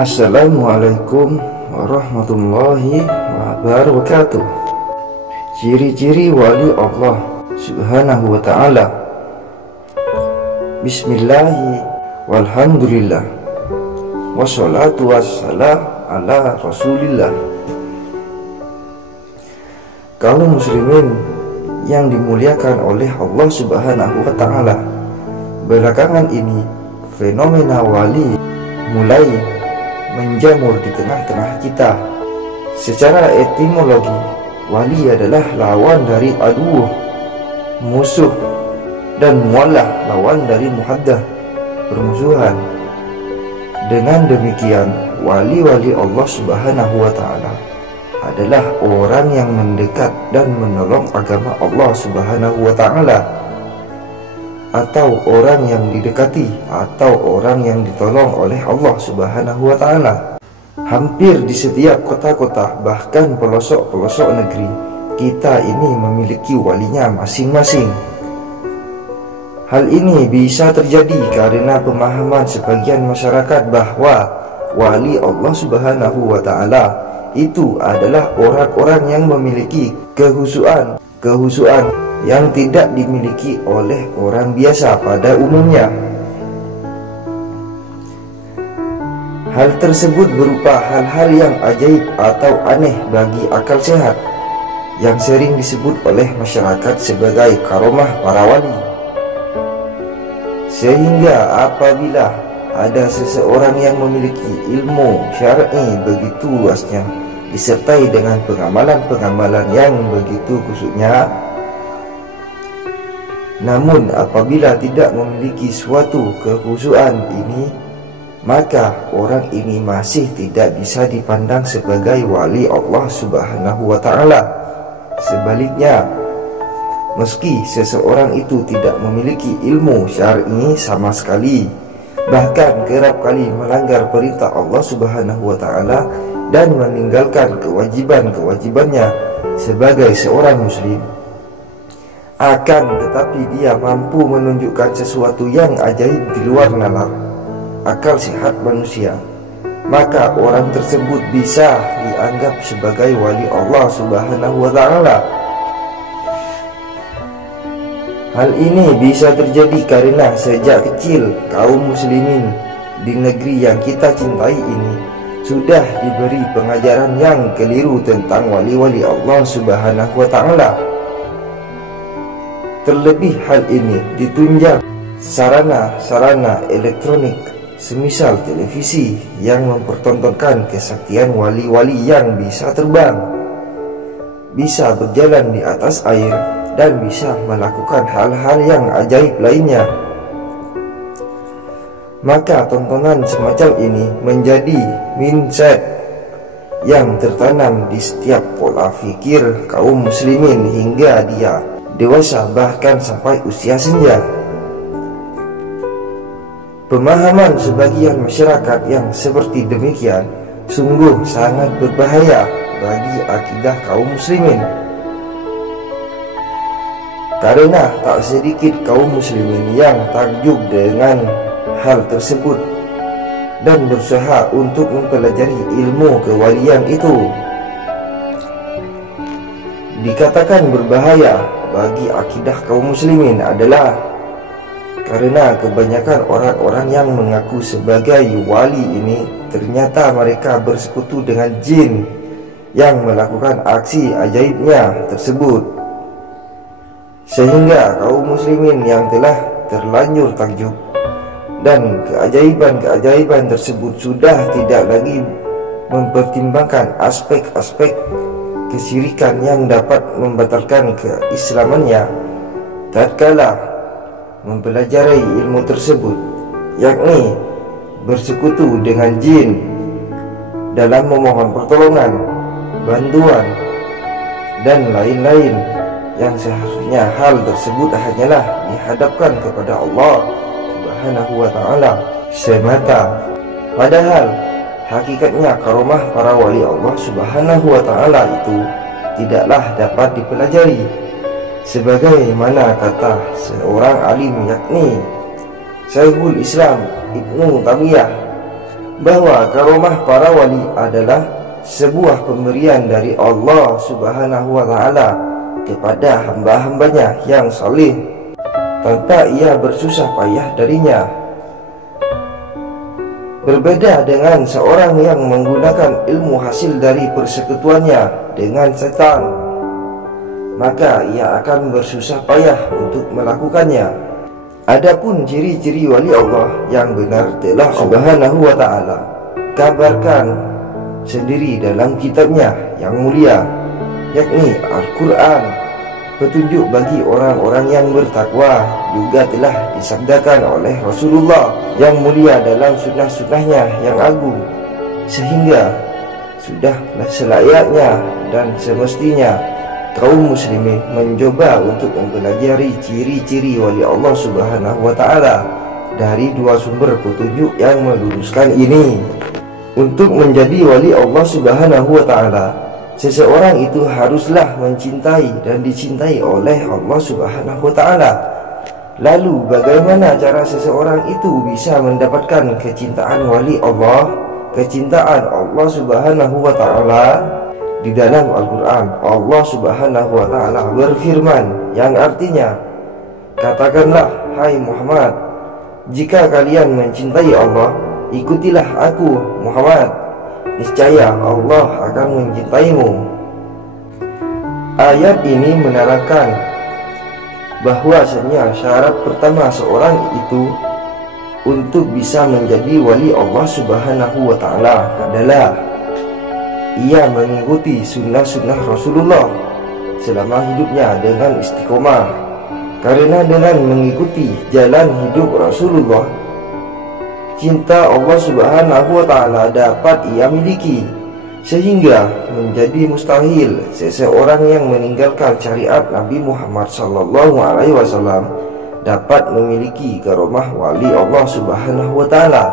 Assalamualaikum warahmatullahi wabarakatuh. Ciri-ciri wali Allah Subhanahu wa ta'ala. Bismillahi walhamdulillah, wassalatu wassalam ala rasulillah. Kaum muslimin yang dimuliakan oleh Allah Subhanahu wa ta'ala, belakangan ini fenomena wali mulai menjamur di tengah-tengah kita. Secara etimologi, wali adalah lawan dari aduh, musuh, dan muallah, lawan dari muhaddah, permusuhan. Dengan demikian, wali-wali Allah Subhanahu wa ta'ala adalah orang yang mendekat dan menolong agama Allah Subhanahu wa ta'ala, atau orang yang didekati, atau orang yang ditolong oleh Allah Subhanahu wa ta'ala. Hampir di setiap kota-kota, bahkan pelosok-pelosok negeri, kita ini memiliki walinya masing-masing. Hal ini bisa terjadi karena pemahaman sebagian masyarakat bahwa wali Allah Subhanahu wa ta'ala itu adalah orang-orang yang memiliki kehusuan yang tidak dimiliki oleh orang biasa pada umumnya. Hal tersebut berupa hal-hal yang ajaib atau aneh bagi akal sehat, yang sering disebut oleh masyarakat sebagai karomah para wali. Sehingga apabila ada seseorang yang memiliki ilmu syar'i begitu luasnya, disertai dengan pengamalan-pengamalan yang begitu khususnya, namun apabila tidak memiliki suatu kekhusyuan ini, maka orang ini masih tidak bisa dipandang sebagai wali Allah Subhanahu wa ta'ala. Sebaliknya, meski seseorang itu tidak memiliki ilmu syar'i sama sekali, bahkan kerap kali melanggar perintah Allah Subhanahu wa ta'ala dan meninggalkan kewajiban-kewajibannya sebagai seorang muslim, akan tetapi dia mampu menunjukkan sesuatu yang ajaib di luar nalar akal sehat manusia, maka orang tersebut bisa dianggap sebagai wali Allah Subhanahu wa ta'ala. Hal ini bisa terjadi karena sejak kecil kaum muslimin di negeri yang kita cintai ini sudah diberi pengajaran yang keliru tentang wali-wali Allah Subhanahu wa ta'ala. Terlebih hal ini ditunjang sarana-sarana elektronik semisal televisi yang mempertontonkan kesaktian wali-wali yang bisa terbang, bisa berjalan di atas air, dan bisa melakukan hal-hal yang ajaib lainnya. Maka tontonan semacam ini menjadi mindset yang tertanam di setiap pola pikir kaum muslimin hingga dia dewasa, bahkan sampai usia senja. Pemahaman sebagian masyarakat yang seperti demikian sungguh sangat berbahaya bagi akidah kaum muslimin, karena tak sedikit kaum muslimin yang takjub dengan hal tersebut dan berusaha untuk mempelajari ilmu kewalian itu. Dikatakan berbahaya bagi akidah kaum muslimin adalah karena kebanyakan orang-orang yang mengaku sebagai wali ini ternyata mereka bersekutu dengan jin yang melakukan aksi ajaibnya tersebut, sehingga kaum muslimin yang telah terlanjur takjub dan keajaiban-keajaiban tersebut sudah tidak lagi mempertimbangkan aspek-aspek kesyirikan yang dapat membatalkan keislamannya tatkala mempelajari ilmu tersebut, yakni bersekutu dengan jin dalam memohon pertolongan, bantuan, dan lain-lain, yang seharusnya hal tersebut hanyalah dihadapkan kepada Allah Subhanahu wa ta'ala semata. Padahal hakikatnya karomah para wali Allah Subhanahu wa ta'ala itu tidaklah dapat dipelajari, sebagaimana kata seorang alim yakni Syekhul Islam Ibnu Taimiyah, bahwa karomah para wali adalah sebuah pemberian dari Allah Subhanahu wa Ta'ala kepada hamba-hambanya yang saleh tanpa ia bersusah payah darinya. Berbeda dengan seorang yang menggunakan ilmu hasil dari persekutuannya dengan setan, maka ia akan bersusah payah untuk melakukannya. Adapun ciri-ciri wali Allah yang benar telah Subhanahu wa Ta'ala kabarkan sendiri dalam kitabnya yang mulia, yakni Al-Quran. Petunjuk bagi orang-orang yang bertakwa juga telah disabdakan oleh Rasulullah yang mulia dalam sunnah-sunnahnya yang agung, sehingga sudah selayaknya dan semestinya kaum muslimin mencoba untuk mempelajari ciri-ciri wali Allah Subhanahu wa Ta'ala dari dua sumber petunjuk yang meluruskan ini. Untuk menjadi wali Allah Subhanahu wa Ta'ala, seseorang itu haruslah mencintai dan dicintai oleh Allah Subhanahu wa Ta'ala. Lalu bagaimana cara seseorang itu bisa mendapatkan kecintaan wali Allah, kecintaan Allah Subhanahu wa Ta'ala? Di dalam Al-Quran, Allah Subhanahu wa Ta'ala berfirman yang artinya, katakanlah, hai Muhammad, jika kalian mencintai Allah, ikutilah aku Muhammad, niscaya Allah akan mencintaimu. Ayat ini menerangkan bahwasanya syarat pertama seorang itu untuk bisa menjadi wali Allah Subhanahu wa Ta'ala adalah ia mengikuti sunnah-sunnah Rasulullah selama hidupnya dengan istiqomah. Karena dengan mengikuti jalan hidup Rasulullah, cinta Allah Subhanahu wa Ta'ala dapat ia miliki, sehingga menjadi mustahil seseorang yang meninggalkan syariat Nabi Muhammad SAW dapat memiliki karomah wali Allah Subhanahu wa Ta'ala.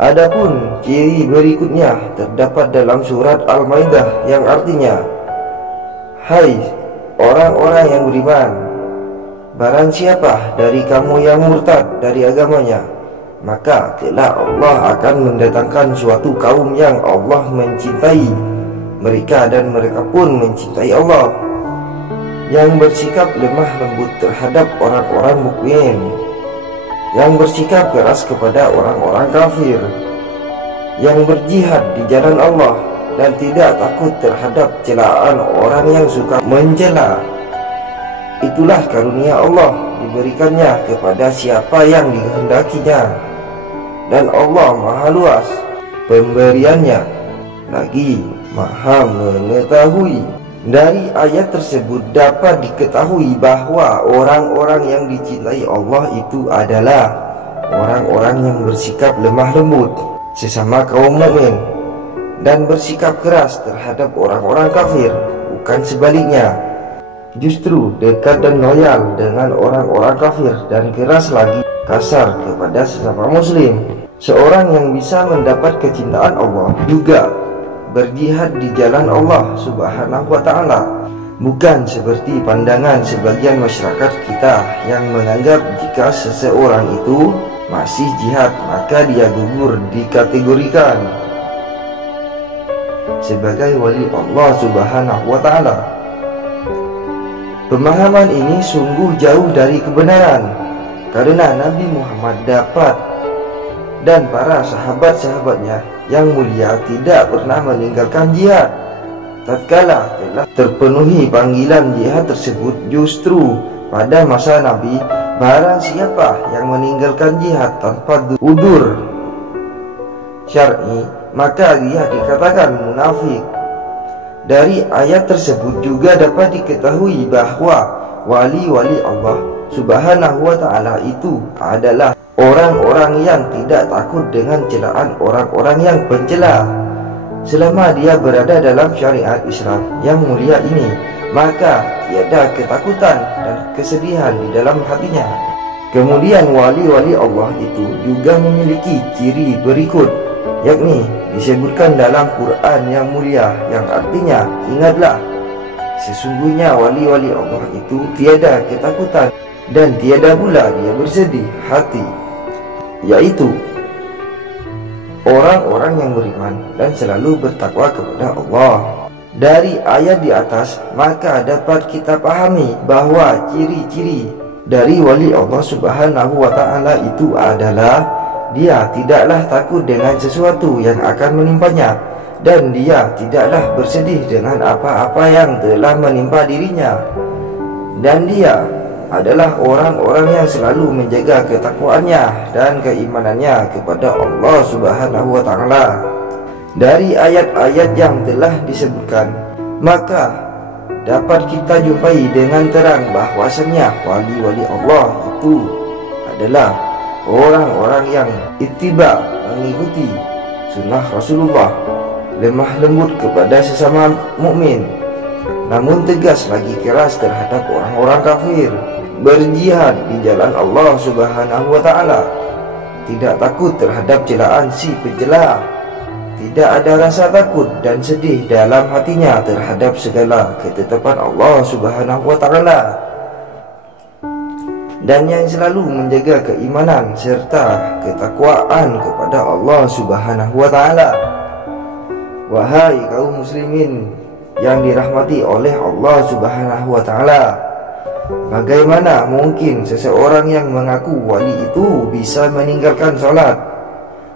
Adapun ciri berikutnya terdapat dalam surat Al-Maidah yang artinya, hai orang-orang yang beriman, barang siapa dari kamu yang murtad dari agamanya, maka kelak Allah akan mendatangkan suatu kaum yang Allah mencintai mereka dan mereka pun mencintai Allah, yang bersikap lemah lembut terhadap orang-orang mukmin, yang bersikap keras kepada orang-orang kafir, yang berjihad di jalan Allah dan tidak takut terhadap celaan orang yang suka mencela. Itulah karunia Allah diberikannya kepada siapa yang dikehendakinya, dan Allah maha luas pemberiannya, lagi maha mengetahui. Dari ayat tersebut dapat diketahui bahwa orang-orang yang dicintai Allah itu adalah orang-orang yang bersikap lemah lembut sesama kaum mukmin dan bersikap keras terhadap orang-orang kafir, bukan sebaliknya. Justru dekat dan loyal dengan orang-orang kafir dan keras lagi kasar kepada sesama muslim. Seorang yang bisa mendapat kecintaan Allah juga berjihad di jalan Allah Subhanahu wa Ta'ala, bukan seperti pandangan sebagian masyarakat kita yang menganggap jika seseorang itu masih jihad maka dia gugur dikategorikan sebagai wali Allah Subhanahu wa Ta'ala. Pemahaman ini sungguh jauh dari kebenaran, karena Nabi Muhammad dapat dan para sahabat-sahabatnya yang mulia tidak pernah meninggalkan jihad. Tatkala telah terpenuhi panggilan jihad tersebut, justru pada masa Nabi, barang siapa yang meninggalkan jihad tanpa udzur syar'i, maka dia dikatakan munafik. Dari ayat tersebut juga dapat diketahui bahwa wali-wali Allah Subhanahu wa Ta'ala itu adalah orang-orang yang tidak takut dengan celaan orang-orang yang pencela. Selama dia berada dalam syariat Islam yang mulia ini, maka tiada ketakutan dan kesedihan di dalam hatinya. Kemudian wali-wali Allah itu juga memiliki ciri berikut, yakni disebutkan dalam Quran yang mulia yang artinya, ingatlah, sesungguhnya wali-wali Allah itu tiada ketakutan dan tiada pula dia bersedih hati, yaitu orang-orang yang beriman dan selalu bertakwa kepada Allah. Dari ayat di atas, maka dapat kita pahami bahwa ciri-ciri dari wali Allah Subhanahu wa ta'ala itu adalah dia tidaklah takut dengan sesuatu yang akan menimpanya, dan dia tidaklah bersedih dengan apa-apa yang telah menimpa dirinya, dan dia adalah orang-orang yang selalu menjaga ketakwaannya dan keimanannya kepada Allah Subhanahu wa ta'ala. Dari ayat-ayat yang telah disebutkan, maka dapat kita jumpai dengan terang bahwasannya wali-wali Allah itu adalah orang-orang yang ittiba, mengikuti sunnah Rasulullah, lemah lembut kepada sesama mukmin, namun tegas lagi keras terhadap orang-orang kafir, berjihad di jalan Allah Subhanahu wa ta'ala, tidak takut terhadap celaan si pencela, tidak ada rasa takut dan sedih dalam hatinya terhadap segala ketetapan Allah Subhanahu wa ta'ala, dan yang selalu menjaga keimanan serta ketakwaan kepada Allah Subhanahu wa ta'ala. Wahai kaum muslimin yang dirahmati oleh Allah Subhanahu wa ta'ala, bagaimana mungkin seseorang yang mengaku wali itu bisa meninggalkan sholat,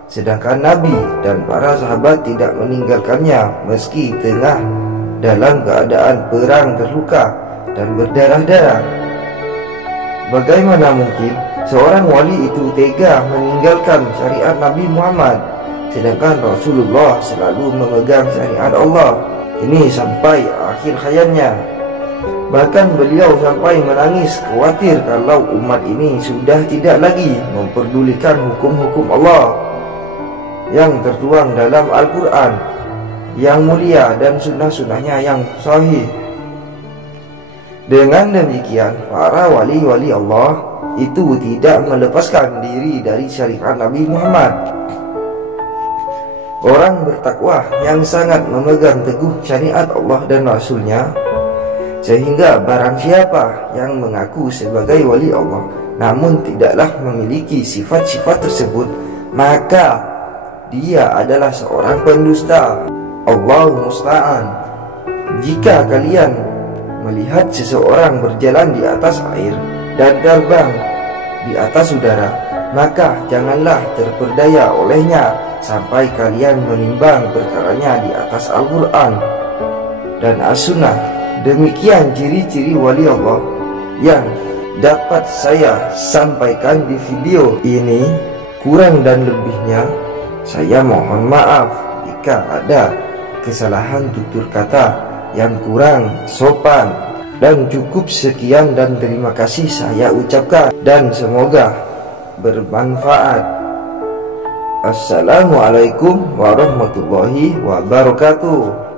sedangkan Nabi dan para sahabat tidak meninggalkannya meski tengah dalam keadaan perang, terluka dan berdarah-darah? Bagaimana mungkin seorang wali itu tega meninggalkan syariat Nabi Muhammad, sedangkan Rasulullah selalu memegang syariat Allah ini sampai akhir hayatnya? Bahkan beliau sampai menangis khawatir kalau umat ini sudah tidak lagi memperdulikan hukum-hukum Allah yang tertuang dalam Al-Quran yang mulia dan sunnah-sunnahnya yang sahih. Dengan demikian, para wali-wali Allah itu tidak melepaskan diri dari syariat Nabi Muhammad. Orang bertakwa yang sangat memegang teguh syariat Allah dan Rasulnya, sehingga barang siapa yang mengaku sebagai wali Allah namun tidaklah memiliki sifat-sifat tersebut, maka dia adalah seorang pendusta. Allahu musta'an. Jika kalian melihat seseorang berjalan di atas air dan terbang di atas udara, maka janganlah terperdaya olehnya sampai kalian menimbang perkaranya di atas Al-Quran dan As-Sunnah. Demikian ciri-ciri wali Allah yang dapat saya sampaikan di video ini. Kurang dan lebihnya saya mohon maaf jika ada kesalahan tutur kata yang kurang sopan, dan cukup sekian dan terima kasih saya ucapkan, dan semoga bermanfaat. Assalamualaikum warahmatullahi wabarakatuh.